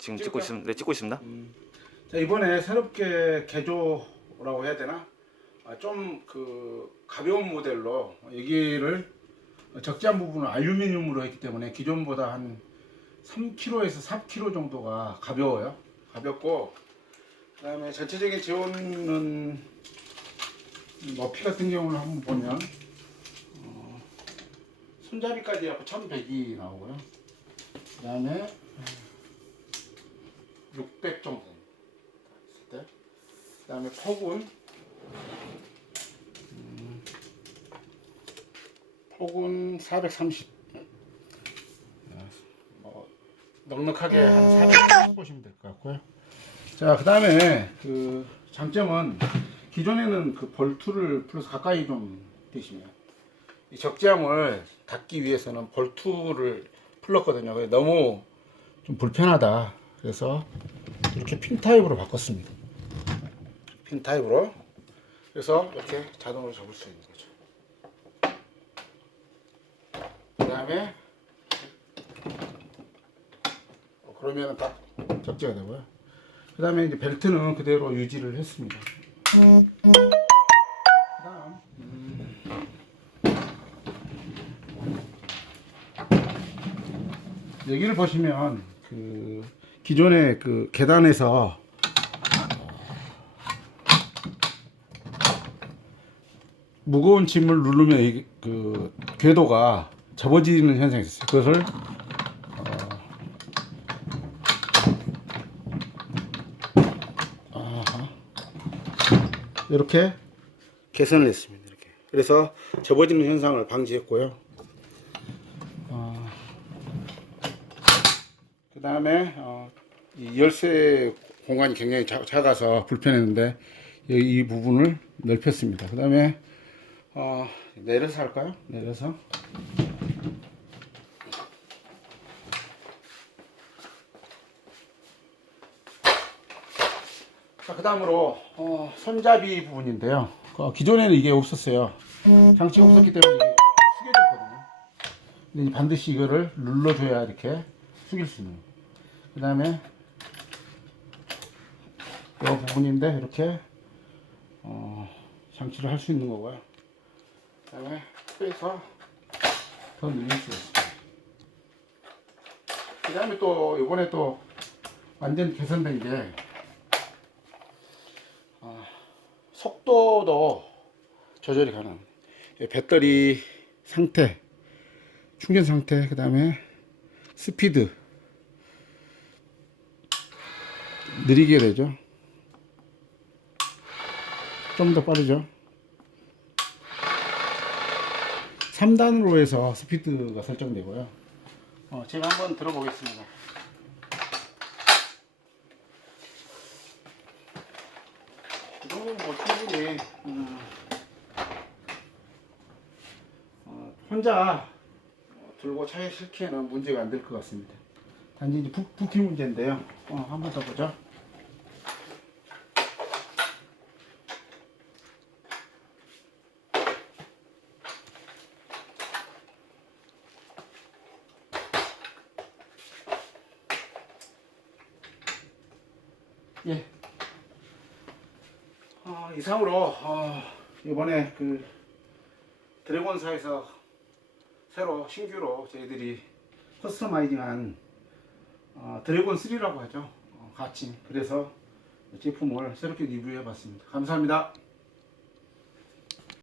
지금 찍고 찍을까요? 있습니다. 네, 찍고 있습니다. 자 이번에 새롭게 개조라고 해야 되나? 아, 좀그 가벼운 모델로 여기를 적재한 부분을 알루미늄으로 했기 때문에 기존보다 한 3kg에서 4kg 정도가 가벼워요. 가볍고 그다음에 전체적인 재원은 높이 같은 경우는 한번 보면 어, 손잡이까지 하고 1100이 나오고요. 그다음에 600 정도 있을 때. 그 다음에 폭은 음, 폭은 430. 뭐 넉넉하게 한 400 보시면 될 것 같고요. 자, 그다음에 그 장점은 기존에는 그 볼트를 플러스 가까이 좀 대시면 이 적재함을 닫기 위해서는 볼트를 풀렀거든요. 너무 좀 불편하다. 그래서 이렇게 핀 타입으로 바꿨습니다. 핀 타입으로. 그래서 이렇게 자동으로 접을 수 있는 거죠. 그 다음에 그러면 딱 적재가 되고요. 그 다음에 이제 벨트는 그대로 유지를 했습니다. 그 다음 여기를 보시면 그 기존의 그 계단에서 무거운 짐을 누르면 이- 그 궤도가 접어지는 현상이 있었어요. 그것을 어. 이렇게 개선을 했습니다. 이렇게. 그래서 접어지는 현상을 방지했고요. 그 다음에 어, 이 열쇠 공간이 굉장히 자- 작아서 불편했는데 이, 이 부분을 넓혔습니다. 그 다음에 어, 내려서 할까요? 내려서 자, 그 다음으로 어, 손잡이 부분인데요. 어, 기존에는 이게 없었어요. 장치가 없었기 때문에 이게 숙여졌거든요. 근데 반드시 이거를 눌러줘야 이렇게 숙일 수 있는. 그 다음에 이 부분인데 이렇게 어, 장치를 할 수 있는 거고요. 그 다음에 빼서 더 늘릴 수 있습니다. 그 다음에 또 이번에 또 완전 개선된 게 어, 속도도 조절이 가능. 이 배터리 상태, 충전 상태, 그 다음에 스피드 느리게 되죠. 좀 더 빠르죠. 3단으로 해서 스피드가 설정되고요. 어, 제가 한번 들어보겠습니다. 이 정도면 뭐 충분히 음, 어, 혼자 어, 들고 차에 실기에는 문제가 안 될 것 같습니다. 단지 이제 부, 부피 문제인데요. 어, 한번 더 보죠. 예. 어, 이상으로 어, 이번에 그 드래곤사에서 새로 신규로 저희들이 커스터마이징한 어, 드래곤 3라고 하죠. 어, 같이 그래서 제품을 새롭게 리뷰해 봤습니다. 감사합니다.